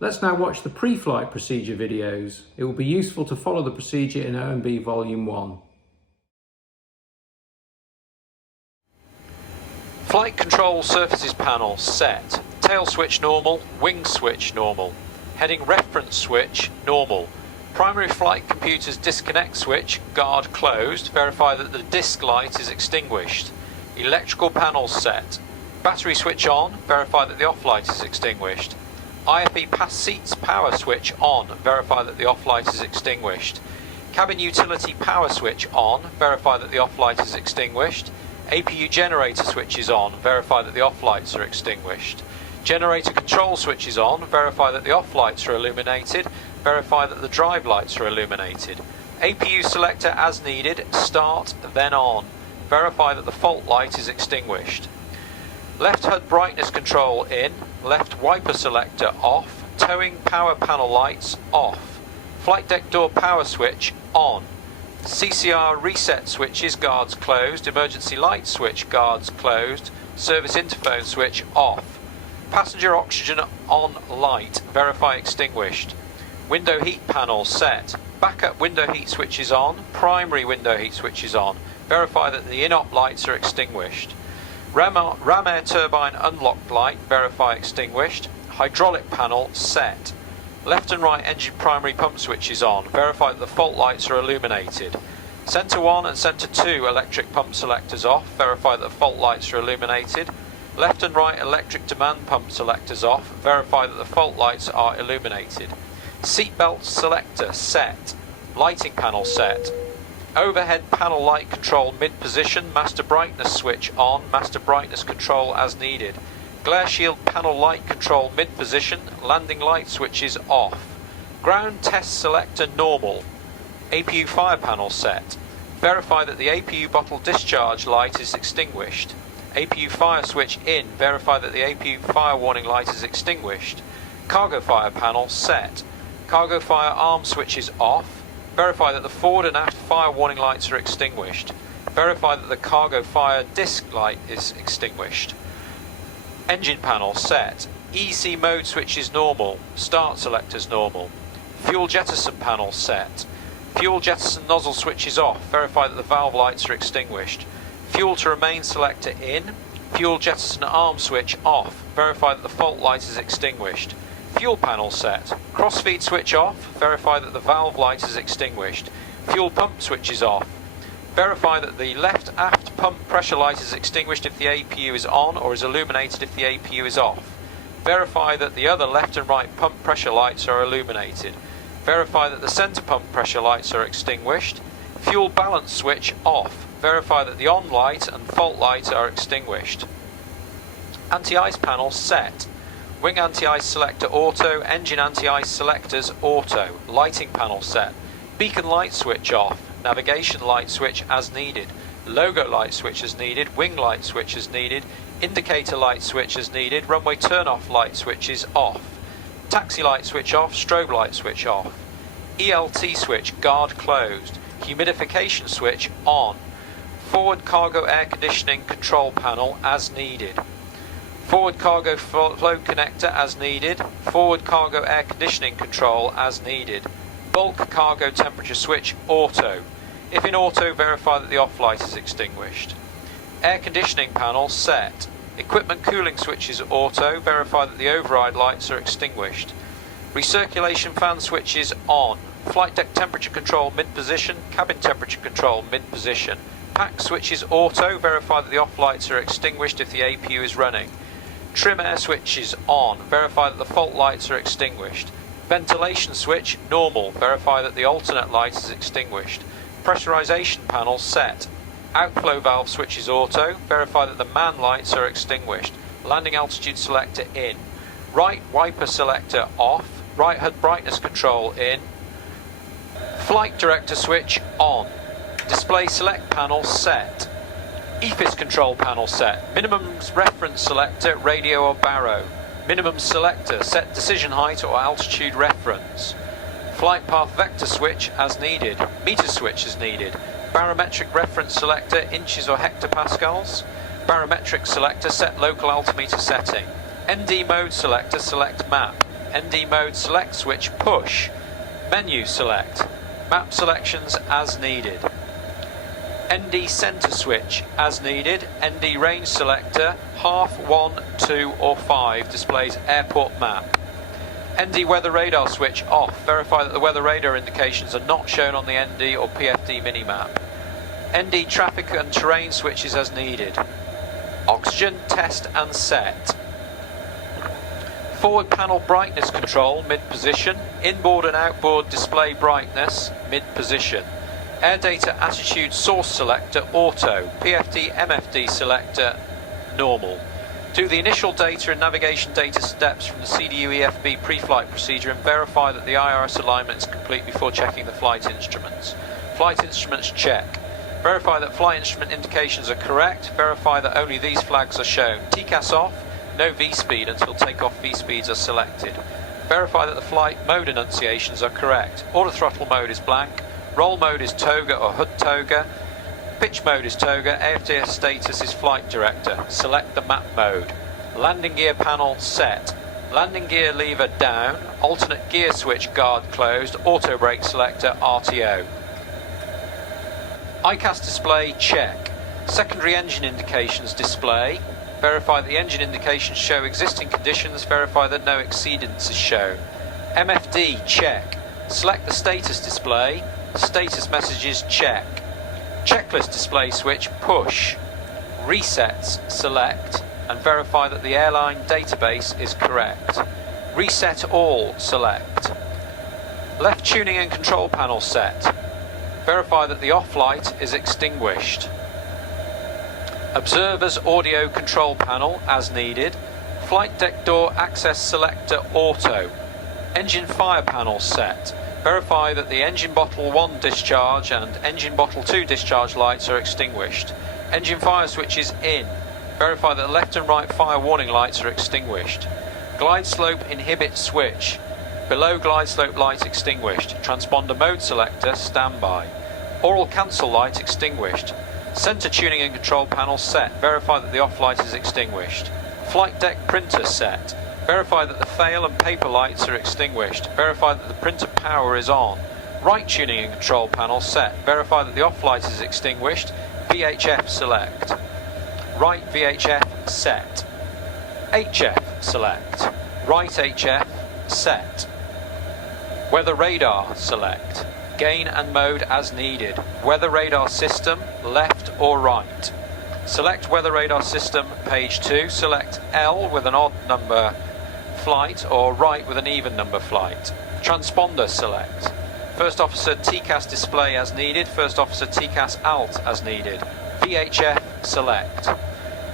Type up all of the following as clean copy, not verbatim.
Let's now watch the pre-flight procedure videos. It will be useful to follow the procedure in OMB Volume 1. Flight control surfaces panel set. Tail switch normal, wing switch normal. Heading reference switch normal. Primary flight computer's disconnect switch, guard closed, verify that the disk light is extinguished. Electrical panel set. Battery switch on, verify that the off light is extinguished. IFE pass seats power switch on, verify that the off light is extinguished. Cabin utility power switch on, verify that the off light is extinguished. APU generator switch is on, verify that the off lights are extinguished. Generator control switch is on, verify that the off lights are illuminated, verify that the drive lights are illuminated. APU selector as needed, start, then on. Verify that the fault light is extinguished. Left HUD brightness control in, left wiper selector off, towing power panel lights off. Flight deck door power switch on. CCR reset switches guards closed, emergency light switch guards closed, service interphone switch off. Passenger oxygen on light, verify extinguished. Window heat panel set. Backup window heat switch is on, primary window heat switch is on, verify that the in-op lights are extinguished. Ram air turbine unlocked light, verify extinguished. Hydraulic panel set. Left and right engine primary pump switch is on, verify that the fault lights are illuminated. Centre 1 and Centre 2 electric pump selectors off, verify that the fault lights are illuminated. Left and right electric demand pump selectors off, verify that the fault lights are illuminated. Seatbelt selector set. Lighting panel set. Overhead panel light control mid-position, master brightness switch on, master brightness control as needed. Glare shield panel light control mid-position, landing light switches off. Ground test selector normal. APU fire panel set. Verify that the APU bottle discharge light is extinguished. APU fire switch in, verify that the APU fire warning light is extinguished. Cargo fire panel set. Cargo fire arm switches off. Verify that the forward and aft fire warning lights are extinguished. Verify that the cargo fire disc light is extinguished. Engine panel set. EC mode switch is normal. Start selectors normal. Fuel jettison panel set. Fuel jettison nozzle switch is off. Verify that the valve lights are extinguished. Fuel to remain selector in. Fuel jettison arm switch off. Verify that the fault light is extinguished. Fuel panel set. Crossfeed switch off. Verify that the valve light is extinguished. Fuel pump switch is off. Verify that the left aft pump pressure light is extinguished if the APU is on or is illuminated if the APU is off. Verify that the other left and right pump pressure lights are illuminated. Verify that the centre pump pressure lights are extinguished. Fuel balance switch off. Verify that the on light and fault light are extinguished. Anti-ice panel set. Wing anti-ice selector auto, engine anti-ice selectors auto, lighting panel set. Beacon light switch off, navigation light switch as needed, logo light switch as needed, wing light switch as needed, indicator light switch as needed, runway turn off light switches off, taxi light switch off, strobe light switch off, ELT switch guard closed, humidification switch on, forward cargo air conditioning control panel as needed. Forward cargo flow connector as needed. Forward cargo air conditioning control as needed. Bulk cargo temperature switch auto. If in auto, verify that the off light is extinguished. Air conditioning panel set. Equipment cooling switches auto. Verify that the override lights are extinguished. Recirculation fan switches on. Flight deck temperature control mid-position. Cabin temperature control mid-position. Pack switches auto. Verify that the off lights are extinguished if the APU is running. Trim air switches on, verify that the fault lights are extinguished. Ventilation switch normal, verify that the alternate light is extinguished. Pressurization panel set. Outflow valve switches auto, verify that the man lights are extinguished. Landing altitude selector in. Right wiper selector off, right HUD brightness control in. Flight director switch on. Display select panel set. EFIS control panel set. Minimum reference selector, radio or baro. Minimum selector, set decision height or altitude reference. Flight path vector switch as needed. Meter switch as needed. Barometric reference selector, inches or hectopascals. Barometric selector, set local altimeter setting. ND mode selector, select map. ND mode select switch push. Menu select. Map selections as needed. ND center switch as needed. ND range selector half, 1, 2 or 5 displays airport map. ND weather radar switch off. Verify that the weather radar indications are not shown on the ND or PFD minimap. ND traffic and terrain switches as needed. Oxygen test and set. Forward panel brightness control mid-position. Inboard and outboard display brightness mid-position. Air data attitude source selector auto. PFD MFD selector normal. Do the initial data and navigation data steps from the CDU-EFB pre-flight procedure and verify that the IRS alignment is complete before checking the flight instruments. Flight instruments check. Verify that flight instrument indications are correct. Verify that only these flags are shown. TCAS off. No V-speed until takeoff V-speeds are selected. Verify that the flight mode enunciations are correct. Auto throttle mode is blank. Roll mode is toga or hood toga. Pitch mode is toga. AFTS status is flight director. Select the map mode. Landing gear panel set. Landing gear lever down. Alternate gear switch guard closed. Auto brake selector RTO. ICAS display check. Secondary engine indications display. Verify that the engine indications show existing conditions. Verify that no exceedance is shown. MFD check. Select the status display. Status messages check. Checklist display switch push. Resets select and verify that the airline database is correct. Reset all select. Left tuning and control panel set. Verify that the off light is extinguished. Observer's audio control panel as needed. Flight deck door access selector auto. Engine fire panel set. Verify that the engine bottle 1 discharge and engine bottle 2 discharge lights are extinguished. Engine fire switch is in. Verify that the left and right fire warning lights are extinguished. Glide slope inhibit switch. Below glide slope light extinguished. Transponder mode selector standby. Oral cancel light extinguished. Center tuning and control panel set. Verify that the off light is extinguished. Flight deck printer set. Verify that the fail and paper lights are extinguished. Verify that the printer power is on. Right tuning and control panel set. Verify that the off light is extinguished. VHF select. Right VHF set. HF select. Right HF set. Weather radar select. Gain and mode as needed. Weather radar system left or right. Select weather radar system page 2. Select L with an odd number flight or right with an even number flight. Transponder select. First officer TCAS display as needed. First officer TCAS alt as needed. VHF select.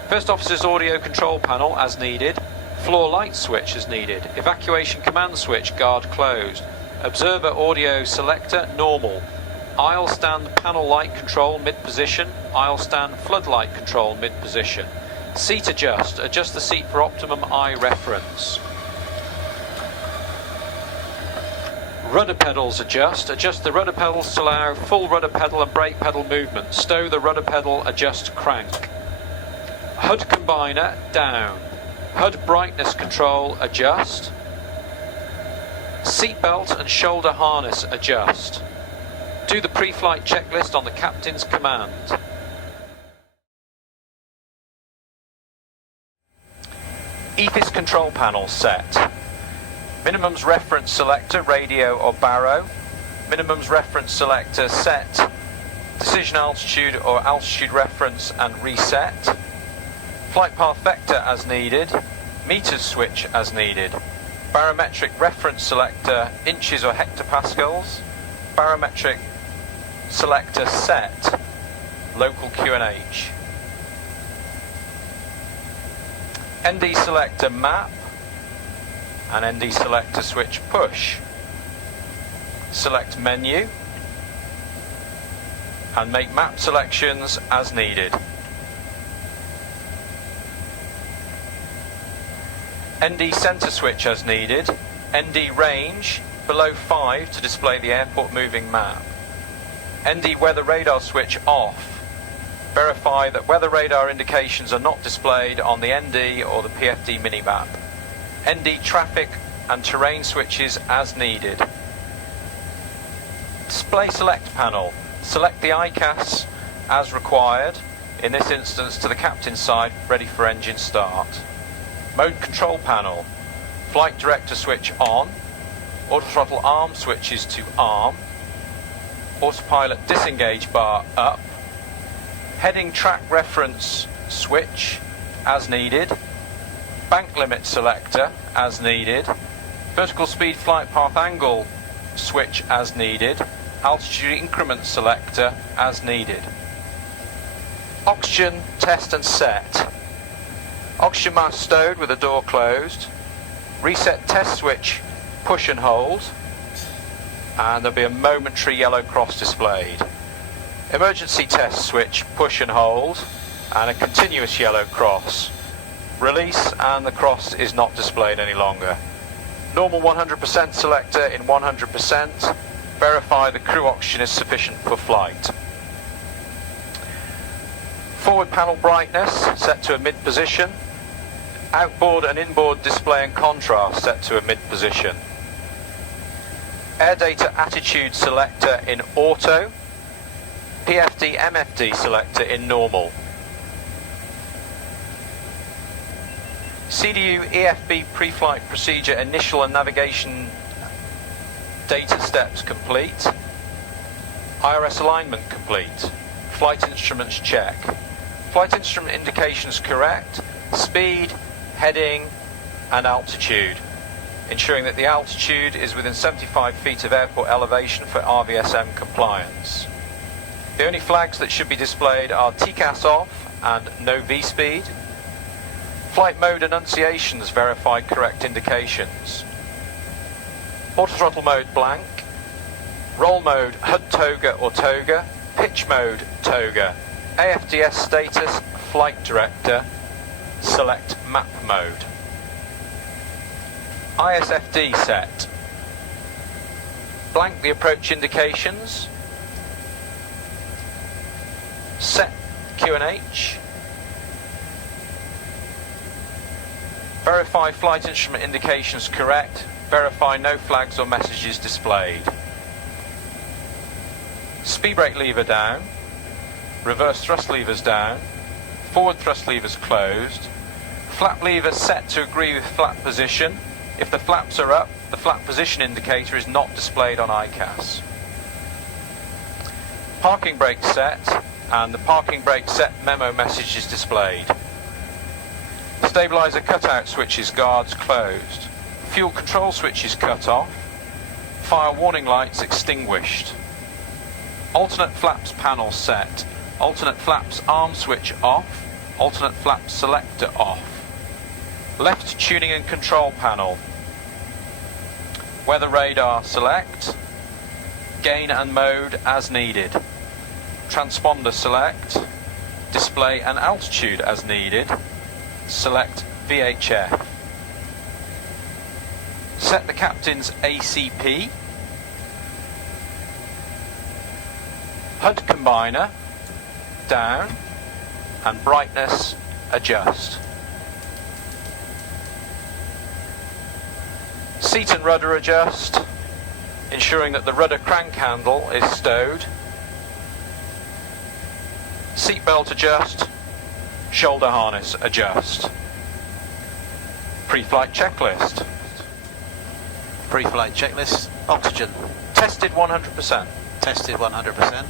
First officer's audio control panel as needed. Floor light switch as needed. Evacuation command switch guard closed. Observer audio selector normal. Aisle stand panel light control mid position. Aisle stand floodlight control mid position. Seat adjust. Adjust the seat for optimum eye reference. Rudder pedals adjust. Adjust the rudder pedals to allow full rudder pedal and brake pedal movement. Stow the rudder pedal, adjust crank. HUD combiner down. HUD brightness control adjust. Seatbelt and shoulder harness adjust. Do the pre-flight checklist on the captain's command. EFIS control panel set. Minimums reference selector, radio or baro. Minimums reference selector set. Decision altitude or altitude reference and reset. Flight path vector as needed. Meters switch as needed. Barometric reference selector, inches or hectopascals. Barometric selector set. Local QNH. ND selector map. And ND selector switch push. Select menu. And make map selections as needed. ND center switch as needed. ND range below 5 to display the airport moving map. ND weather radar switch off. Verify that weather radar indications are not displayed on the ND or the PFD minimap. ND traffic and terrain switches as needed. Display select panel. Select the ICAS as required, in this instance to the captain's side, ready for engine start. Mode control panel. Flight director switch on. Autothrottle arm switches to arm. Autopilot disengage bar up. Heading track reference switch as needed. Bank limit selector as needed. Vertical speed flight path angle switch as needed. Altitude increment selector as needed. Oxygen test and set. Oxygen mask stowed with the door closed. Reset test switch push and hold, and there'll be a momentary yellow cross displayed. Emergency test switch push and hold, and a continuous yellow cross. Release and the cross is not displayed any longer. Normal 100% selector in 100%. Verify the crew oxygen is sufficient for flight. Forward panel brightness set to a mid position. Outboard and inboard display and contrast set to a mid position. Air data attitude selector in auto. PFD MFD selector in normal. CDU EFB pre-flight procedure initial and navigation data steps complete. IRS alignment complete. Flight instruments check. Flight instrument indications correct. Speed, heading and altitude. Ensuring that the altitude is within 75 feet of airport elevation for RVSM compliance. The only flags that should be displayed are TCAS off and no V-speed. Flight mode annunciations verify correct indications. Autothrottle mode blank. Roll mode HUD toga or toga. Pitch mode toga. AFDS status flight director. Select map mode. ISFD set. Blank the approach indications. Set QNH. Verify flight instrument indications correct. Verify no flags or messages displayed. Speed brake lever down. Reverse thrust levers down. Forward thrust levers closed. Flap lever set to agree with flap position. If the flaps are up, the flap position indicator is not displayed on ICAS. Parking brake set, and the parking brake set memo message is displayed. Stabilizer cutout switches guards closed. Fuel control switches cut off. Fire warning lights extinguished. Alternate flaps panel set. Alternate flaps arm switch off. Alternate flaps selector off. Left tuning and control panel. Weather radar select. Gain and mode as needed. Transponder select. Display and altitude as needed. Select VHF. Set the captain's ACP. HUD combiner down and brightness adjust. Seat and rudder adjust, ensuring that the rudder crank handle is stowed. Seat belt adjust, shoulder harness adjust. Pre-flight checklist. Pre-flight checklist. Oxygen. Tested 100%. Tested 100%.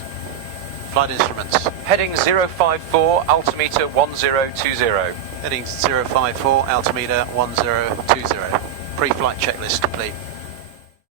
Flight instruments. Heading 054, altimeter 1020. Heading 054, altimeter 1020. Pre-flight checklist complete.